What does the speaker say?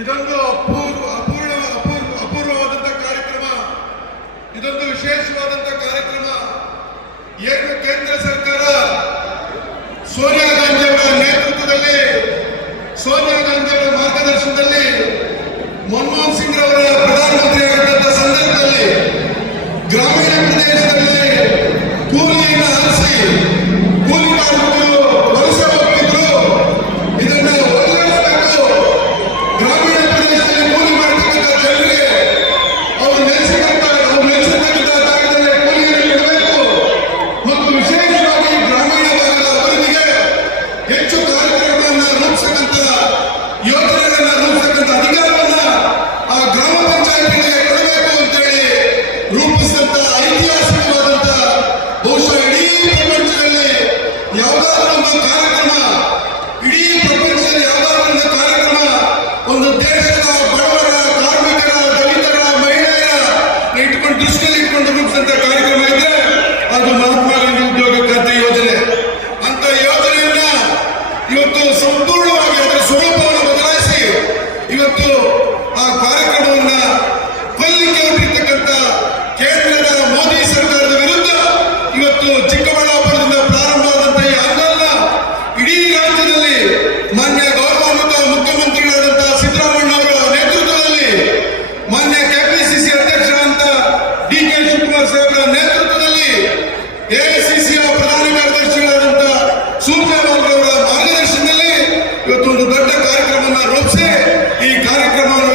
ಇದೊಂದು ಅಪೂರ್ವವಾದಂತಹ ಕಾರ್ಯಕ್ರಮ, ಇದೊಂದು ವಿಶೇಷವಾದಂತಹ ಕಾರ್ಯಕ್ರಮ. ಏನು ಕೇಂದ್ರ ಸರ್ಕಾರ ಸೋನಿಯಾ ಗಾಂಧಿ ಅವರ ನೇತೃತ್ವದಲ್ಲಿ, ಸೋನಿಯಾ ಗಾಂಧಿ ಅವರ ಮಾರ್ಗದರ್ಶನದಲ್ಲಿ ಮನಮೋಹನ್ ಸಿಂಗ್ ಅವರ ಪ್ರಧಾನಮಂತ್ರಿ ಆಗಿದ್ದಂತಹ ಸಂದರ್ಭದಲ್ಲಿ ಗ್ರಾಮೀಣ ಪ್ರದೇಶದಲ್ಲಿ ಕೂಲಿಯನ್ನು ಆರಿಸಿ ಕೂಲಿ ಕಾರ್ಮಿಕರು ವಲಸೆ ಹೋಗ್ತಿದ್ರು. ಇದನ್ನು ಒದಗಿಸಬೇಕು. ಗ್ರಾಮೀಣ ಪ್ರದೇಶದಲ್ಲಿ ಕೂಲಿ ಮಾಡತಕ್ಕಂಥ ಜನರಿಗೆ ಅವರು ನೆಲೆಸಿರ್ತಕ್ಕಂಥ ಜಾಗದಲ್ಲಿ ಕೂಲಿಯನ್ನು ನೀಡಬೇಕು ಮತ್ತು ವಿಶೇಷವಾಗಿ ಗ್ರಾಮೀಣ ಭಾಗದ ಅಭಿವೃದ್ಧಿಗೆ ಹೆಚ್ಚು ಕಾರ್ಯಕ್ರಮಗಳನ್ನು ರೂಪಿಸತಕ್ಕಂಥ ಯೋಜನೆಗಳನ್ನು ರೂಪಿಸತಕ್ಕಂಥ ಅಧಿಕಾರವನ್ನ ಆ ಗ್ರಾಮ ಪಂಚಾಯತ್ಗಳಿಗೆ ಕೊಡಬೇಕು ಅಂತೇಳಿ ರೂಪಿಸಿದಂತ ಐತಿಹಾಸಿಕವಾದಂತ, ಬಹುಶಃ ಇಡೀ ಪ್ರಪಂಚದಲ್ಲಿ ಯಾವುದಾದ್ರೂ ಒಂದು ಕಾರ್ಯಕ್ರಮ, ಇಡೀ ಪ್ರಪಂಚದಲ್ಲಿ ಯಾವುದಾದ್ರೂ ಒಂದು ಕಾರ್ಯಕ್ರಮ ಒಂದು ದೇಶದ ಬಡವರ, ಕಾರ್ಮಿಕರ, ದಲಿತರ, ಮಹಿಳೆಯರ ದೃಷ್ಟಿಯಲ್ಲಿ ಇಟ್ಕೊಂಡು ರೂಪಿಸಿದಂತ ಕಾರ್ಯಕ್ರಮ ಇದ್ರೆ ಅದು ಮಹಾತ್ಮ ಗಾಂಧಿ ಉದ್ಯೋಗ ಖಾತ್ರಿ ಯೋಜನೆ. ಅಂತ ಯೋಜನೆಯನ್ನ ಇವತ್ತು ಸಂಪೂರ್ಣವಾಗಿ ಅದರ ಸ್ವರೂಪವನ್ನು ಬದಲಾಯಿಸಿ ಇವತ್ತು ಆ ಕಾರ್ಯಕ್ರಮವನ್ನ ಕೊಲ್ಲಿಕ್ಕೆ ಹೊರಟಿರ್ತಕ್ಕಂಥ ಕೇಂದ್ರದ ಮೋದಿ ಸರ್ಕಾರದ ವಿರುದ್ಧ ಇವತ್ತು ಚಿಕ್ಕಬಳ್ಳಾಪುರದಿಂದ ಪ್ರಾರಂಭವಾದಂತಹ ಈ ಆಂದೋಲನ ಇಡೀ ರಾಜ್ಯದಲ್ಲಿ ಮಾನ್ಯ ಗೌರವಾನ್ವಿತ ಮುಖ್ಯಮಂತ್ರಿಗಳಾದಂತಹ ಸಿದ್ದರಾಮಯ್ಯ ಅವರ ನೇತೃತ್ವದಲ್ಲಿ, ಮಾನ್ಯ ಕೆಪಿಸಿಸಿ ಅಧ್ಯಕ್ಷರಾದಂತ ಡಿ.ಕೆ. ಶಿವಕುಮಾರ್ ಸಾಹೇಬರ ನೇತೃತ್ವದಲ್ಲಿ, ಎಐಸಿಸಿಯ ಪ್ರಧಾನ ಕಾರ್ಯದರ್ಶಿಗಳಾದಂತ ಸೂರ್ಯಕಾಂತ್ ಅವರ ಮಾರ್ಗದರ್ಶನದಲ್ಲಿ ಇವತ್ತು ಒಂದು ದೊಡ್ಡ ಕಾರ್ಯಕ್ರಮವನ್ನು ರೂಪಿಸಿ ಈ ಕಾರ್ಯಕ್ರಮವನ್ನು